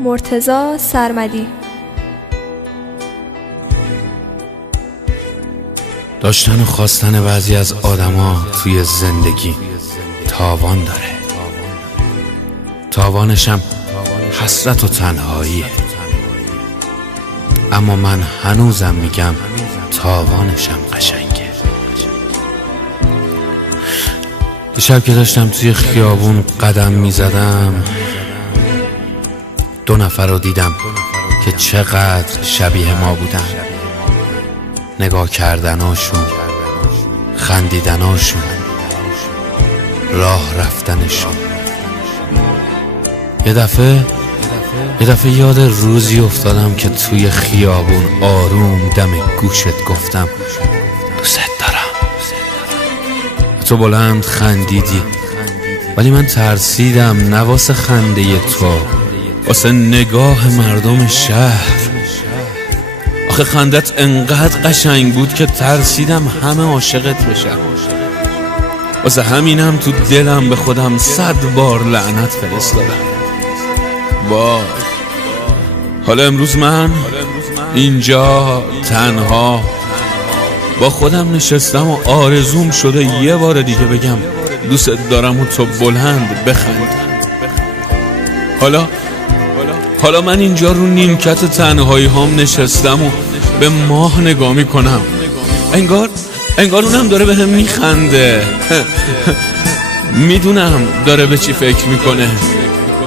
مرتضی سرمدی. داشتن و خواستن بعضی از آدما توی زندگی تاوان داره. تاوانشم حسرت و تنهاییه، اما من هنوزم میگم تاوانشم قشنگه. دیشب که داشتم توی خیابون قدم میزدم 2 نفر رو دیدم که چقدر شبیه ما بودن. نگاه کردناشون، خندیدناشون، راه رفتنشون. یه دفعه یاد روزی افتادم که توی خیابون آروم دم گوشت گفتم دوست دارم. تو بلند خندیدی، ولی من ترسیدم، نه واسه خنده تو، واسه نگاه مردم شهر. آخه خندت انقدر قشنگ بود که ترسیدم همه عاشقت بشن. واسه همینم تو دلم به خودم 100 بار لعنت فرستادم. حالا امروز من اینجا تنها با خودم نشستم و آرزوم شده یه بار دیگه بگم دوست دارم و تو بلند بخند. حالا من اینجا رو نیمکت تنهایی هم نشستم و به ماه نگاه میکنم. انگار اونم داره به هم میخنده. میدونم داره به چی فکر میکنه.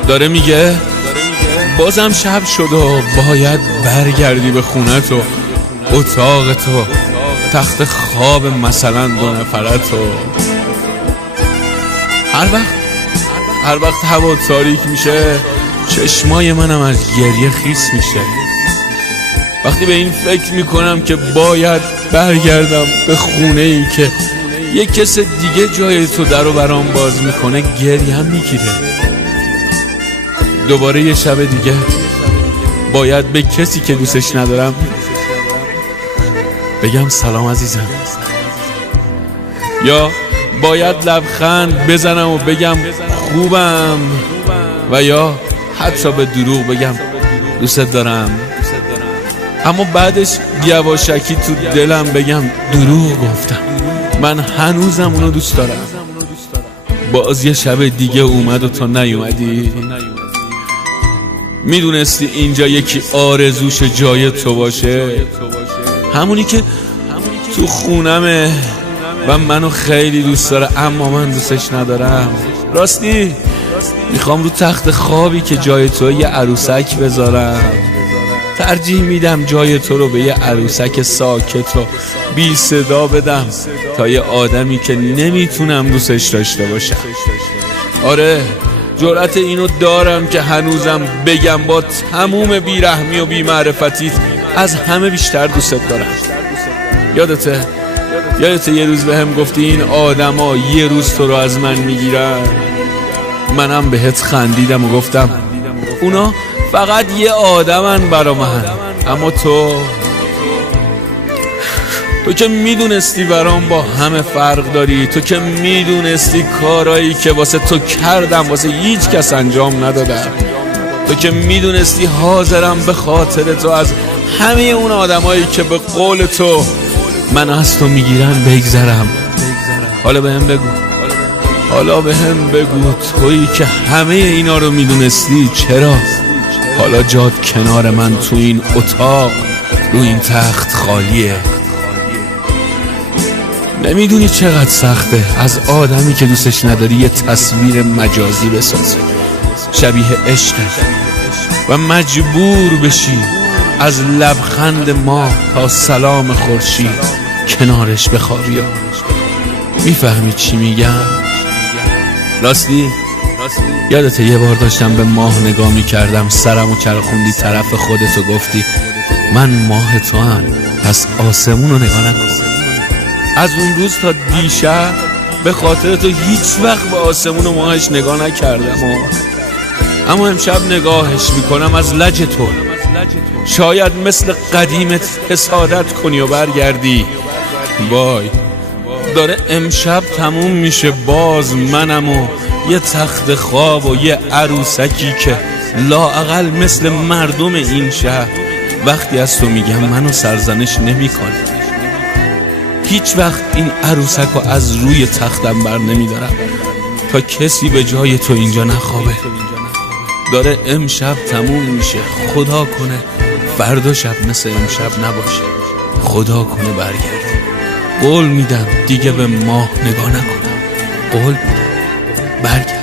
داره میگه بازم شب شد و باید برگردی به خونت و اتاقت و تخت خواب مثلا 2 نفرت و هر وقت هوا تاریک میشه چشمای منم از گریه خیس میشه. وقتی به این فکر میکنم که باید برگردم به خونه ای که یک کس دیگه جای تو در و برام باز میکنه گریم میگیره. دوباره یه شب دیگه باید به کسی که دوستش ندارم بگم سلام عزیزم، یا باید لبخند بزنم و بگم خوبم، و یا حتی به دروغ بگم دوست دارم، اما بعدش یواشکی تو دلم بگم دروغ گفتم، من هنوزم اونو دوست دارم. باز یه شب دیگه اومد و تو نیومدی. میدونستی اینجا یکی آرزوش جای تو باشه، همونی که تو خونمه و منو خیلی دوست داره اما من دوستش ندارم. راستی میخوام رو تخت خوابی که جای تو یه عروسک بذارم. ترجیح میدم جای تو رو به یه عروسک ساکت و بی صدا بدم تا یه آدمی که نمیتونم دوستش داشته باشم. آره، جرأت اینو دارم که هنوزم بگم با تموم بیرحمی و بی‌معرفتیت از همه بیشتر دوستت دارم. یادته یه روز بهم گفتی این آدما یه روز تو رو از من میگیرن؟ منم بهت خندیدم و گفتم اونا فقط یه آدمن برا من، اما تو که میدونستی برام با همه فرق داری، تو که میدونستی کارایی که واسه تو کردم واسه هیچ کس انجام ندادم، تو که میدونستی حاضرم به خاطر تو از همه اون آدمایی که به قول تو من از تو میگیرن بگذرم. حالا بهم بگو تویی که همه اینا رو میدونستی چرا حالا جات کنار من تو این اتاق رو این تخت خالیه؟ نمیدونی چقدر سخته از آدمی که دوستش نداری یه تصویر مجازی بسازی شبیه عشق و مجبور بشی از لبخند ماه تا سلام خورشید کنارش بخوابی. میفهمی چی میگم؟ راستی یادته یه بار داشتم به ماه نگاه میکردم، سرمو چرخوندی طرف خودت و گفتی من ماه تو هم، پس آسمون رو نگاه نکن. از اون روز تا دیشب به خاطر تو هیچ وقت به آسمون و ماهش نگاه نکردم، اما امشب نگاهش میکنم از لج تو. شاید مثل قدیمت حسادت کنی و برگردی. وای، داره امشب تموم میشه، باز منم و یه تخت خواب و یه عروسکی که لااقل مثل مردم این شهر وقتی از تو میگم منو سرزنش نمی کنی. هیچ وقت این عروسک رو از روی تختم بر نمیدارم تا کسی به جای تو اینجا نخوابه. داره امشب تموم میشه، خدا کنه فردا شب مثل امشب نباشه، خدا کنه برگردی. قول میدم دیگه به ماه نگاه نکنم، قول میدم برگرد.